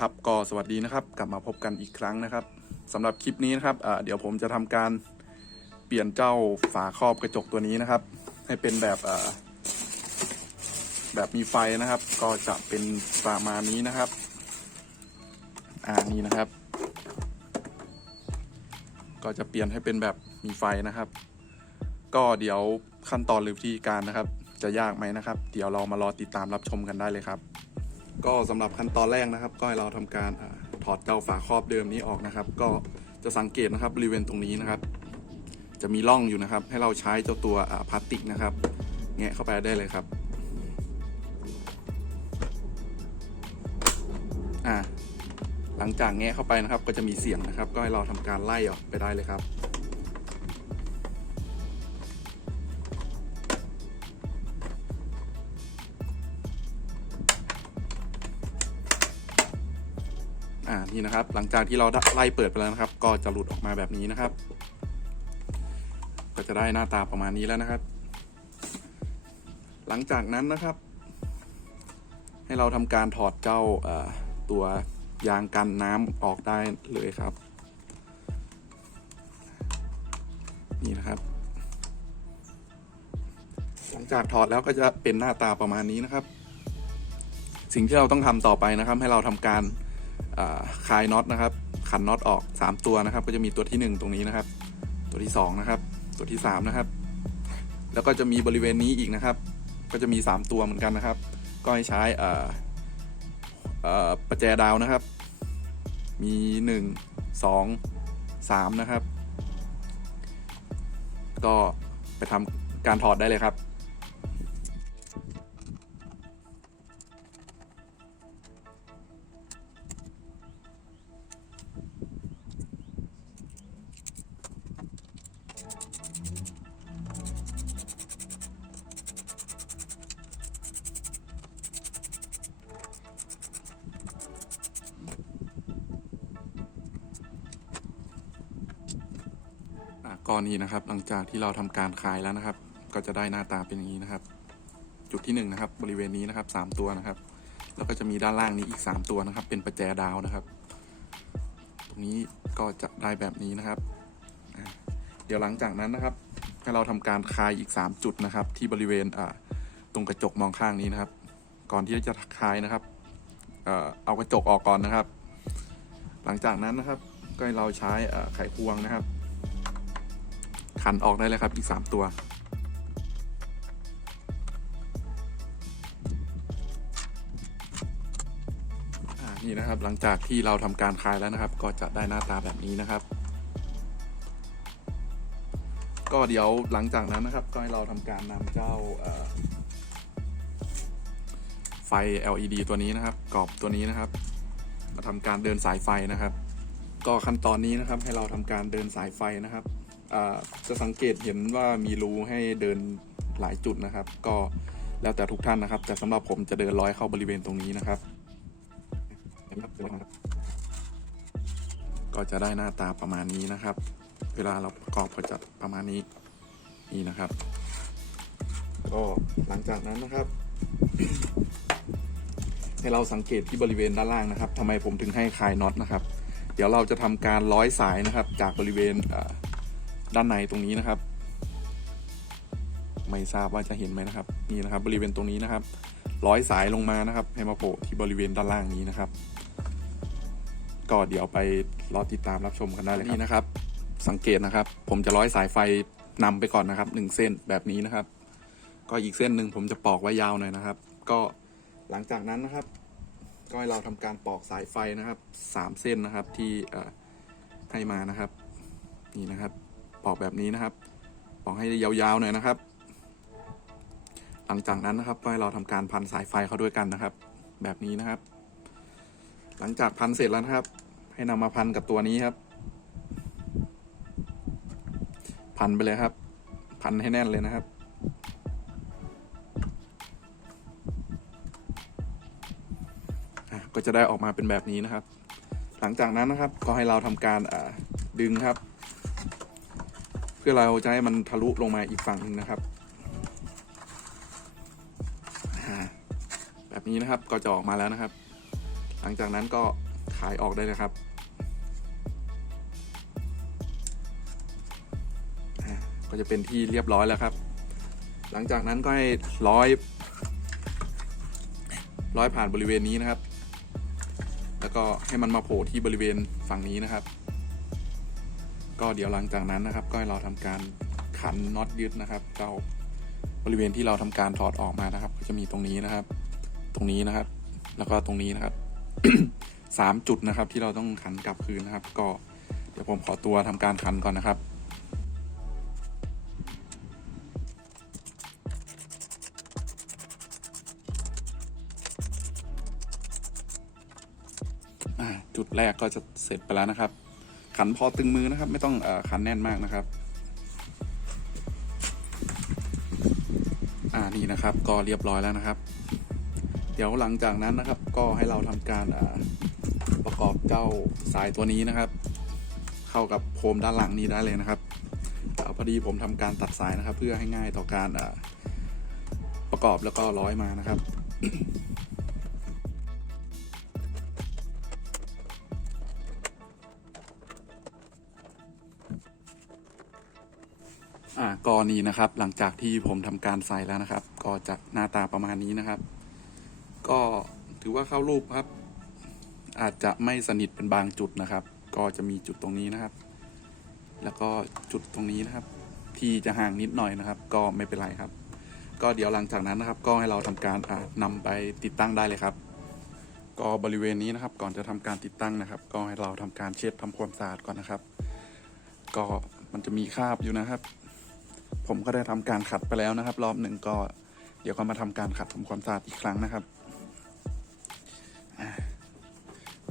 ครับก็สวัสดีนะครับ กลับมาพบกันอีกครั้งนะครับสำหรับคลิปนี้นะครับเดี๋ยวผมจะทำการเปลี่ยนเจ้าฝาครอบกระจกตัวนี้นะครับ ให้เป็นแบบแบบมีไฟนะครับ ก็จะเป็นประมาณนี้นะครับอ่านี่นะครับ ก็จะเปลี่ยนให้เป็นแบบมีไฟนะครับ ก็เดี๋ยวขั้นตอนหรือวิธีการนะครับ จะยากไหมนะครับ เดี๋ยวเรามารอติดตามรับชมกันได้เลยครับ ก็สำหรับขั้นตอนแรกนะครับ ก็ให้เราทำการอถอดเจ้าฝาครอบเดิมนี้ออกนะครับ ก็จะสังเกตนะครับบริเวณตรงนี้นะครับ จะมีร่องอยู่นะครับ ให้เราใช้เจ้าตัวพลาสติกนะครับแงะเข้าไปได้เลยครับอ่าหลังจากแงะเข้าไปนะครับ ก็จะมีเสียงนะครับ ก็ให้เราทำการไล่ออกไปได้เลยครับ นี้นะครับ หลังจากที่เราไล่เปิดไปแล้วนะครับ ก็จะหลุดออกมาแบบนี้นะครับ ก็จะได้หน้าตาประมาณนี้แล้วนะครับ หลังจากนั้นนะครับ ให้เราทำการถอดเจ้าตัวยางกันน้ำออกได้เลยครับ นี่นะครับ หลังจากถอดแล้วก็จะเป็นหน้าตาประมาณนี้นะครับ สิ่งที่เราต้องทำต่อไปนะครับ ให้เราทำการ คลายน็อตนะครับ ขันน็อตออก 3 ตัวนะครับ ก็จะมีตัวที่ 1 ตรงนี้นะครับ ตัวที่ 2 นะครับ ตัวที่ 3 นะครับ แล้วก็จะมีบริเวณนี้อีกนะครับ ก็จะมี 3 ตัวเหมือนกันนะครับ ก็ให้ใช้ประแจดาวนะครับ มี 1 2 3 นะครับ ก็ไปทำการถอดได้เลยครับ อะก้อนนี้นะครับ หลังจากที่เราทำการคลายแล้วนะครับ ก็จะได้หน้าตาเป็นอย่างนี้นะครับ จุดที่หนึ่งนะครับ บริเวณนี้นะครับสามตัวนะครับ แล้วก็จะมีด้านล่างนี้อีกสามตัวนะครับ เป็นประแจดาวนะครับ ตรงนี้ก็จะได้แบบนี้นะครับ เดี๋ยวหลังจากนั้นนะครับให้เราทำการคลายอีก 3 จุดนะครับ ที่บริเวณตรงกระจกมองข้างนี้นะครับ ก่อนที่จะคลายนะครับเอากระจกออกก่อนนะครับ หลังจากนั้นนะครับก็ให้เราใช้ไขควงนะครับ ขันออกได้เลยครับอีก 3 ตัว นี่นะครับหลังจากที่เราทำการคลายแล้วนะครับ ก็จะได้หน้าตาแบบนี้นะครับ ก็เดี๋ยวหลังจากนั้นนะครับ ก็ให้เราทำการนำเจ้าไฟ LED ตัวนี้นะครับ กรอบตัวนี้นะครับ มาทำการเดินสายไฟนะครับ ก็ขั้นตอนนี้นะครับให้เราทำการเดินสายไฟนะครับ จะสังเกตเห็นว่ามีรูให้เดินหลายจุดนะครับ ก็แล้วแต่ทุกท่านนะครับ แต่สำหรับผมจะเดินร้อยเข้าบริเวณตรงนี้นะครับ ก็จะได้หน้าตาประมาณนี้นะครับ เวลาเราประกอบก็จะประมาณนี้นี่นะครับ ก็หลังจากนั้นนะครับ ให้เราสังเกตที่บริเวณด้านล่างนะครับทำไมผมถึงให้คลายน็อตนะครับ เดี๋ยวเราจะทำการร้อยสายนะครับ จากบริเวณ ด้านในตรงนี้นะครับ ไม่ทราบว่าจะเห็นไหมนะครับ นี่นะครับ บริเวณตรงนี้นะครับ ร้อยสายลงมานะครับ ให้มาโผล่ที่บริเวณด้านล่างนี้นะครับ ก็เดี๋ยวไปรอติดตามรับชมกันได้เลยนี่นะครับ สังเกตนะครับ ผมจะร้อยสายไฟนำไปก่อนนะครับหนึ่งเส้นแบบนี้นะครับ ก็อีกเส้นหนึ่งผมจะปอกไว้ยาวหน่อยนะครับ ก็หลังจากนั้นนะครับ ก็ให้เราทำการปอกสายไฟนะครับสามเส้นนะครับที่เอ่อให้มานะครับ นี่นะครับ ปอกแบบนี้นะครับ ปอกให้ยาวๆหน่อยนะครับ หลังจากนั้นนะครับก็ให้เราทำการพันสายไฟเขาด้วยกันนะครับ แบบนี้นะครับ หลังจากพันเสร็จแล้วนะครับ ให้นำมาพันกับตัวนี้ครับ พันไปเลยครับ พันให้แน่นเลยนะครับก็จะได้ออกมาเป็นแบบนี้นะครับ หลังจากนั้นนะครับก็ให้เราทำการดึงครับ เพื่อเราจะให้มันทะลุลงมาอีกฝั่งหนึ่งนะครับ แบบนี้นะครับก็จะออกมาแล้วนะครับ หลังจากนั้นก็ขายออกได้เลยครับก็จะเป็นที่เรียบร้อยแล้วครับ หลังจากนั้นก็ให้ร้อย ร้อยผ่านบริเวณนี้นะครับ แล้วก็ให้มันมาโผล่ที่บริเวณฝั่งนี้นะครับ ก็เดี๋ยวหลังจากนั้นนะครับ ก็ให้เราทำการขันน็อตยึดนะครับเจ้าบริเวณที่เราทำการถอดออกมานะครับ ก็จะมีตรงนี้นะครับ ตรงนี้นะครับ แล้วก็ตรงนี้นะครับสามจุดนะครับที่เราต้องขันกลับคืนนะครับ ก็เดี๋ยวผมขอตัวทำการขันก่อนนะครับจุดแรกก็จะเสร็จไปแล้วนะครับ ขันพอตึงมือนะครับ ไม่ต้องอขันแน่นมากนะครับ อ่านี่นะครับ ก็เรียบร้อยแล้วนะครับ เดี๋ยวหลังจากนั้นนะครับ ก็ให้เราทำการประกอบเจ้าสายตัวนี้นะครับ เข้ากับโคมด้านหลังนี้ได้เลยนะครับอพอดีผมทำการตัดสายนะครับ เพื่อให้ง่ายต่อการประกอบแล้วก็ร้อยมานะครับ อ่าก็นี่นะครับ หลังจากที่ผมทำการใส่แล้วนะครับ ก็จะหน้าตาประมาณนี้นะครับ ก็ถือว่าเข้ารูปครับ อาจจะไม่สนิทเป็นบางจุดนะครับ ก็จะมีจุดตรงนี้นะครับ แล้วก็จุดตรงนี้นะครับ ที่จะห่างนิดหน่อยนะครับ ก็ไม่เป็นไรครับ ก็เดี๋ยวหลังจากนั้นนะครับ ก็ให้เราทำการอ่านำไปติดตั้งได้เลยครับ ก็บริเวณนี้นะครับ ก่อนจะทำการติดตั้งนะครับ ก็ให้เราทำการเช็ดทำความสะอาดก่อนนะครับ ก็มันจะมีคราบอยู่นะครับ ผมก็ได้ทำการขัดไปแล้วนะครับ รอบหนึ่งก็เดี๋ยวก็มาทำการขัดทำความสะอาดอีกครั้งนะครับ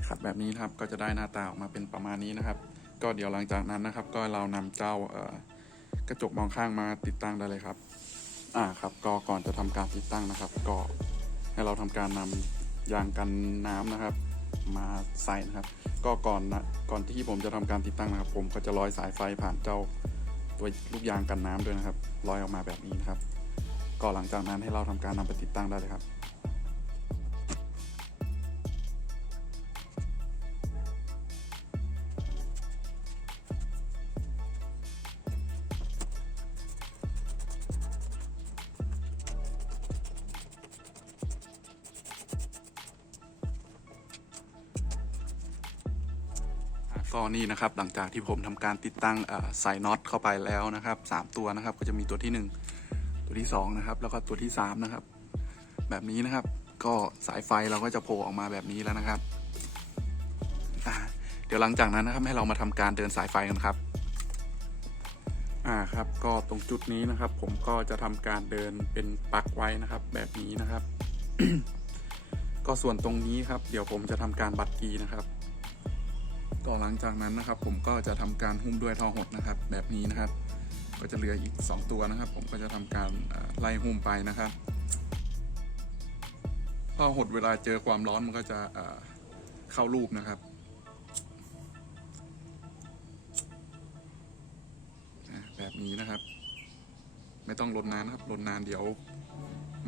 ขัดแบบนี้นะครับก็จะได้หน้าตาออกมาเป็นประมาณนี้นะครับ ก็เดี๋ยวหลังจากนั้นนะครับ ก็เรานำเจ้าเอกระจกมองข้างมาติดตั้งได้เลยครับ อ่าครับ ก็ก่อนจะทำการติดตั้งนะครับ ก็ให้เราทำการนำยางกันน้ำนะครับ มาใส่นะครับ ก็ก่อนนะก่อนที่ผมจะทำการติดตั้งนะครับ ผมก็จะร้อยสายไฟผ่านเจ้า ตัวลูกยางกันน้ำด้วยนะครับลอยออกมาแบบนี้นะครับก็หลังจากนั้นให้เราทำการนำไปติดตั้งได้เลยครับ ก็นี่นะครับหลังจากที่ผมทำการติดตั้งเอ่อใส่น็อตเข้าไปแล้วนะครับสามตัวนะครับ ก็จะมีตัวที่หนึ่งตัวที่สองนะครับแล้วก็ตัวที่สามนะครับ แบบนี้นะครับ ก็สายไฟเราก็จะโผล่ออกมาแบบนี้แล้วนะครับเดี๋ยวหลังจากนั้นนะครับให้เรามาทำการเดินสายไฟกันครับอ่าครับ ก็ตรงจุดนี้นะครับ ผมก็จะทำการเดินเป็นปักไว้นะครับ แบบนี้นะครับ ก็ส่วนตรงนี้ครับ เดี๋ยวผมจะทำการบัดกีนะครับ ต่อหลังจากนั้นนะครับ ผมก็จะทำการหุ้มด้วยท่อหดนะครับ แบบนี้นะครับ ก็จะเหลืออีก 2 ตัวนะครับ ผมก็จะทำการไล่หุ้มไปนะครับท่อหดเวลาเจอความร้อนมันก็จะเข้ารูปนะครับแบบนี้นะครับ ไม่ต้องลดนานนะครับลดนานเดี๋ยว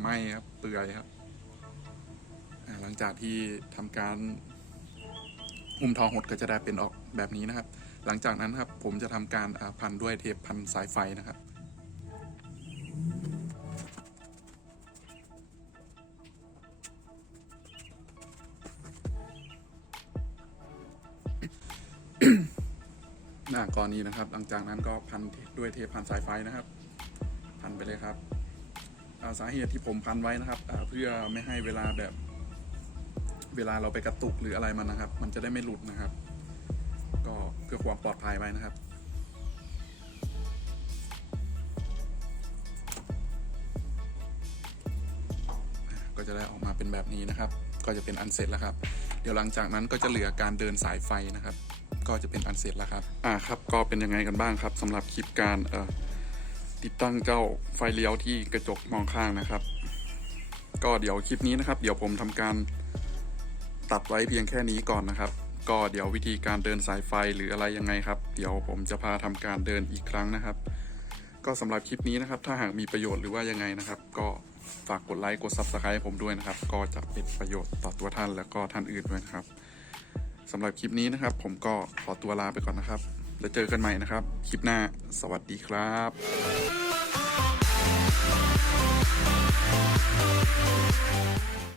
ไหม้ครับเปื่อยครับหลังจากที่ทำการ หุ้มทองหดก็จะได้เป็นออกแบบนี้นะครับ หลังจากนั้นครับผมจะทำการพันด้วยเทปพันสายไฟนะครับหน้าก่อนนี้นะครับ หลังจากนั้นก็พันด้วยเทปพันสายไฟนะครับ พันไปเลยครับสาเหตุที่ผมพันไว้นะครับเพื่อไม่ให้เวลาแบบ เวลาเราไปกระตุกหรืออะไรมันนะครับ มันจะได้ไม่หลุดนะครับ ก็เพื่อความปลอดภัยไว้นะครับก็จะได้ออกมาเป็นแบบนี้นะครับ ก็จะเป็นอันเสร็จแล้วครับ เดี๋ยวหลังจากนั้นก็จะเหลือการเดินสายไฟนะครับ ก็จะเป็นอันเสร็จแล้วครับ อ่าครับ ก็เป็นยังไงกันบ้างครับสำหรับคลิปการเอ่อติดตั้งเจ้าไฟเลี้ยวที่กระจกมองข้างนะครับ ก็เดี๋ยวคลิปนี้นะครับ เดี๋ยวผมทำการ ตัดไว้เพียงแค่นี้ก่อนนะครับ ก็เดี๋ยววิธีการเดินสายไฟหรืออะไรยังไงครับ เดี๋ยวผมจะพาทำการเดินอีกครั้งนะครับ ก็สำหรับคลิปนี้นะครับ ถ้าหากมีประโยชน์หรือว่ายังไงนะครับ ก็ฝากกดไลค์กดซับสไคร b ์ผมด้วยนะครับ ก็จะเป็นประโยชน์ต่อตัวท่านแล้วก็ท่านอื่นด้วยครับสำหรับคลิปนี้นะครับ ผมก็ขอตัวลาไปก่อนนะครับ แล้วเจอกันใหม่นะครับ คลิปหน้า สวัสดีครับ